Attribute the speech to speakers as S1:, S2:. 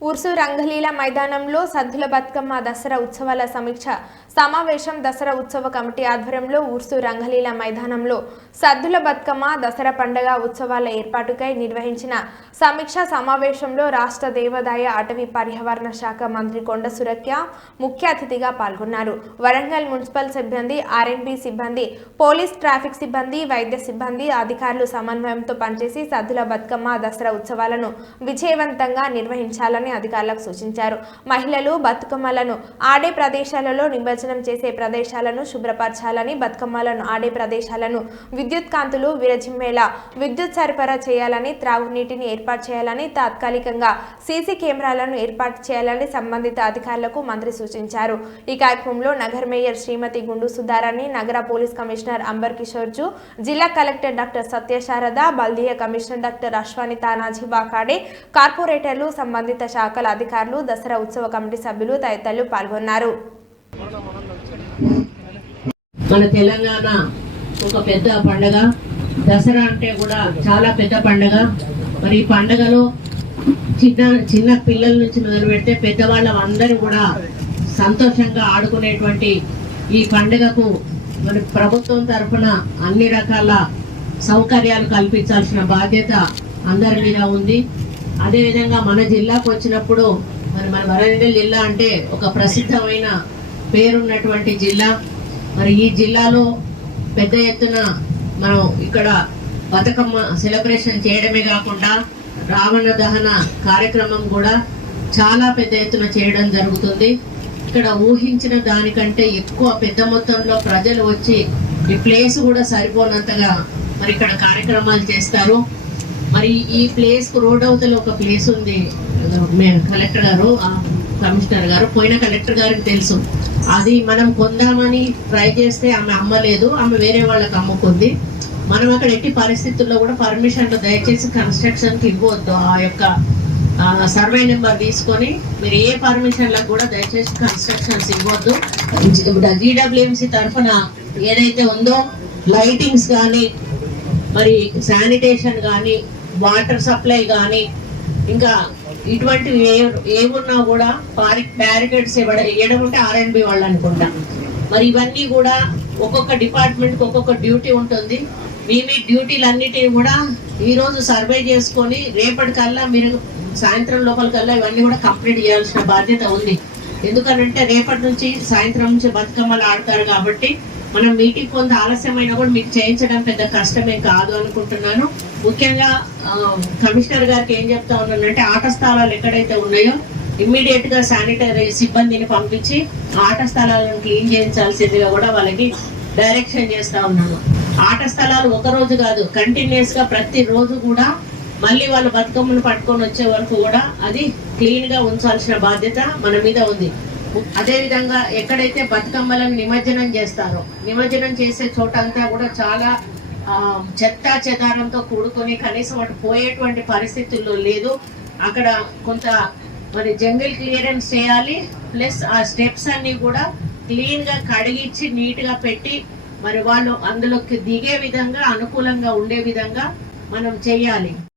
S1: ఉర్సు రంగలీల మైదానంలో సద్దుల బతుకమ్మ దసరా ఉత్సవాల సమీక్ష సమావేశం దసరా ఉత్సవ కమిటీ ఆధ్వర్యంలో ఉర్సు రంగలీల మైదానంలో సద్దుల బతుకమ్మ దసరా పండగ ఉత్సవాల ఏర్పాటుకై నిర్వహించిన సమీక్ష సమావేశంలో రాష్ట్ర దేవాదాయ అటవీ పర్యావరణ శాఖ మంత్రి కొండ సురక్య ముఖ్య అతిథిగా పాల్గొన్నారు. వరంగల్ మున్సిపల్ సిబ్బంది ఆర్ఎన్బి సిబ్బంది పోలీస్ ట్రాఫిక్ సిబ్బంది వైద్య సిబ్బంది అధికారులు సమన్వయంతో పనిచేసి సద్దుల బతుకమ్మ దసరా ఉత్సవాలను విజయవంతంగా నిర్వహించాలని అధికారులకు సూచించారు. మహిళలు బతుకమ్మలను ఆడే ప్రదేశాలలో నిమజ్జనం చేసే ప్రదేశాలను శుభ్రపరచాలని బతుకమ్మలను ఆడే ప్రదేశాలను విద్యుత్ కాంతులు విరజిమ్మేలా విద్యుత్ సరఫరా చేయాలని త్రాగునీటిని ఏర్పాటు చేయాలని తాత్కాలికంగా సీసీ కెమెరాలను ఏర్పాటు చేయాలని సంబంధిత అధికారులకు మంత్రి సూచించారు. ఈ కార్యక్రమంలో నగర మేయర్ శ్రీమతి గుండు సుధారాణి నగర పోలీస్ కమిషనర్ అంబర్ కిషోర్ జు జిల్లా కలెక్టర్ డాక్టర్ సత్యశారద బల్దియా కమిషనర్ డాక్టర్ అశ్వాని తానాజీ వాకాడే కార్పొరేటర్లు సంబంధిత శాఖల అధికారులు దసరా ఉత్సవ కమిటీ సభ్యులు తదితరులు పాల్గొన్నారు.
S2: మన తెలంగాణ ఒక పెద్ద పండగ. దసరా అంటే కూడా చాలా పెద్ద పండగ. మరి ఈ పండగలో చిన్న చిన్న పిల్లల నుంచి మొదలు పెడితే పెద్దవాళ్ళ అందరూ కూడా సంతోషంగా ఆడుకునేటువంటి ఈ పండుగకు మరి ప్రభుత్వం తరఫున అన్ని రకాల సౌకర్యాలు కల్పించాల్సిన బాధ్యత అందరి మీద ఉంది. అదేవిధంగా మన జిల్లాకు వచ్చినప్పుడు మరి మన వరంగల్ జిల్లా అంటే ఒక ప్రసిద్ధమైన పేరున్నటువంటి జిల్లా. మరి ఈ జిల్లాలో పెద్ద ఎత్తున మనం ఇక్కడ బతుకమ్మ సెలబ్రేషన్ చేయడమే కాకుండా రావణ దహన కార్యక్రమం కూడా చాలా పెద్ద ఎత్తున చేయడం జరుగుతుంది. ఇక్కడ ఊహించిన దానికంటే ఎక్కువ పెద్ద మొత్తంలో ప్రజలు వచ్చి ఈ ప్లేస్ కూడా సరిపోనంతగా మరి ఇక్కడ కార్యక్రమాలు చేస్తారు. మరి ఈ ప్లేస్ రోడ్ అవతల ఒక ప్లేస్ ఉంది. మేము కలెక్టర్ గారు కమిషనర్ గారు పోయిన కలెక్టర్ గారికి తెలుసు. అది మనం కొందామని ట్రై చేస్తే ఆమె అమ్మలేదు ఆమె వేరే వాళ్ళకి అమ్ముకుంది. మనం అక్కడ ఎట్టి పరిస్థితుల్లో కూడా పర్మిషన్లు దయచేసి కన్స్ట్రక్షన్కి ఇవ్వద్దు. ఆ యొక్క సర్వే నెంబర్ తీసుకొని మీరు ఏ పర్మిషన్లకు కూడా దయచేసి కన్స్ట్రక్షన్స్ ఇవ్వద్దు. జీడబ్ల్యూఎంసీ తరఫున ఏదైతే ఉందో లైటింగ్స్ కానీ మరి శానిటేషన్ కానీ వాటర్ సప్లై కానీ ఇంకా ఇటువంటివి ఏ ఏమున్నా కూడా పారి బ్యారికేడ్స్ వేయడం ఇవ్వడం ఉంటే ఆర్ఎన్బి వాళ్ళు అనుకుంటా. మరి ఇవన్నీ కూడా ఒక్కొక్క డిపార్ట్మెంట్కి ఒక్కొక్క డ్యూటీ ఉంటుంది. మీ మీ డ్యూటీలన్నిటిని కూడా ఈరోజు సర్వే చేసుకొని రేపటికల్లా మీరు సాయంత్రం లోపలికల్లా ఇవన్నీ కూడా కంప్లీట్ చేయాల్సిన బాధ్యత ఉంది. ఎందుకనంటే రేపటి నుంచి సాయంత్రం నుంచి బతుకమ్మలు ఆడతారు కాబట్టి మనం మీటింగ్ కొంత ఆలస్యమైనా కూడా మీకు చేయించడం పెద్ద కష్టమే కాదు అనుకుంటున్నాను. ముఖ్యంగా కమిషనర్ గారికి ఏం చెప్తా ఉన్నానంటే ఆట స్థలాలు ఎక్కడైతే ఉన్నాయో ఇమ్మీడియట్గా శానిటరీ సిబ్బందిని పంపించి ఆట స్థలాలను క్లీన్ చేయించాల్సిందిగా కూడా వాళ్ళకి డైరెక్షన్ చేస్తా ఉన్నాను. ఆట స్థలాలు ఒక రోజు కాదు కంటిన్యూస్గా ప్రతి రోజు కూడా మళ్ళీ వాళ్ళు బతుకమ్మను పట్టుకొని వచ్చే వరకు కూడా అది క్లీన్గా ఉంచాల్సిన బాధ్యత మన మీద ఉంది. అదే విధంగా ఎక్కడైతే బతుకమ్మలను నిమజ్జనం చేస్తారో నిమజ్జనం చేసే చోట అంతా కూడా చాలా చెత్త చెదారంతో కూడుకొని కనీసం అటు పోయేటువంటి పరిస్థితుల్లో లేదు. అక్కడ కొంత మరి జంగిల్ క్లియరెన్స్ చేయాలి ప్లస్ ఆ స్టెప్స్ అన్నీ కూడా క్లీన్గా కడిగిచ్చి కడిగించి పెట్టి మరి వాళ్ళు అందులోకి దిగే విధంగా అనుకూలంగా ఉండే విధంగా మనం చేయాలి.